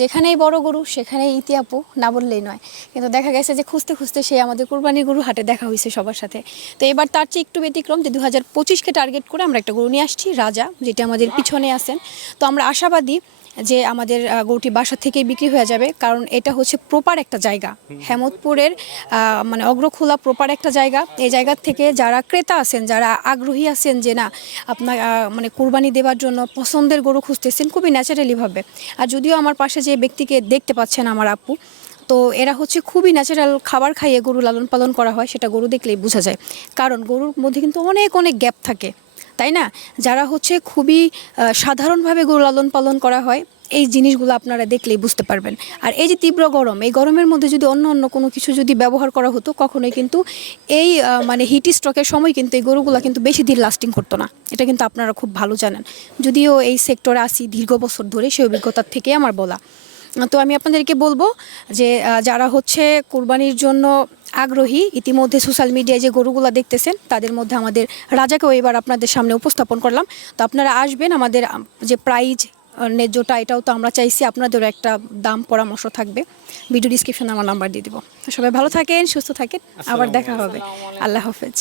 যেখানেই বড় গরু সেখানেই ইতি আপু না বললেই নয়, কিন্তু দেখা গেছে যে খুঁজতে খুঁজতে সে আমাদের কুরবানির গরু হাটে দেখা হয়েছে সবার সাথে। তো এবার তার চেয়ে একটু ব্যতিক্রম যে 2025-কে টার্গেট করে আমরা একটা গরু নিয়ে আসছি রাজা, যেটা আমাদের পিছনে আছেন। তো আমরা আশাবাদী যে আমাদের গরুটি বাসা থেকেই বিক্রি হয়ে যাবে, কারণ এটা হচ্ছে প্রপার একটা জায়গা, হেমতপুরের মানে অগ্রখোলা প্রপার একটা জায়গা। এই জায়গা থেকে যারা ক্রেতা আছেন, যারা আগ্রহী আছেন যে না আপনার মানে কুরবানি দেওয়ার জন্য পছন্দের গরু খুঁজতেছেন, খুবই ন্যাচারালি ভাবে। আর যদিও আমার পাশে যে ব্যক্তিকে দেখতে পাচ্ছেন আমার আপু, তো এরা হচ্ছে খুবই ন্যাচারাল খাবার খাইয়ে গরু লালন পালন করা হয়, সেটা গরু দেখলেই বোঝা যায়। কারণ গরুর মধ্যে কিন্তু অনেক অনেক গ্যাপ থাকে, তাই না? যারা হচ্ছে খুবই সাধারণভাবে গরু লালন পালন করা হয়, এই জিনিসগুলো আপনারা দেখলেই বুঝতে পারবেন। আর এই যে তীব্র গরম, এই গরমের মধ্যে যদি অন্য অন্য কোনো কিছু যদি ব্যবহার করা হতো, কখনোই কিন্তু এই মানে হিট স্ট্রোকের সময় কিন্তু এই গরুগুলো কিন্তু বেশি দিন লাস্টিং করতো না। এটা কিন্তু আপনারা খুব ভালো জানেন, যদিও এই সেক্টরে আসি দীর্ঘ বছর ধরে, সেই অভিজ্ঞতার থেকে আমার বলা। তো আমি আপনাদেরকে বলবো যে যারা হচ্ছে কুরবানির জন্য আগ্রহী, ইতিমধ্যে সোশ্যাল মিডিয়ায় যে গরুগুলো দেখতেছেন তাদের মধ্যে আমাদের রাজাকেও এবার আপনাদের সামনে উপস্থাপন করলাম। তো আপনারা আসবেন, আমাদের যে প্রাইজ ন্যায্যটা এটাও তো আমরা চাইছি, আপনাদেরও একটা দাম পরামর্শ থাকবে। ভিডিও ডিসক্রিপশনে আমার নাম্বার দিয়ে দিব। সবাই ভালো থাকেন, সুস্থ থাকেন, আবার দেখা হবে। আল্লাহ হাফেজ।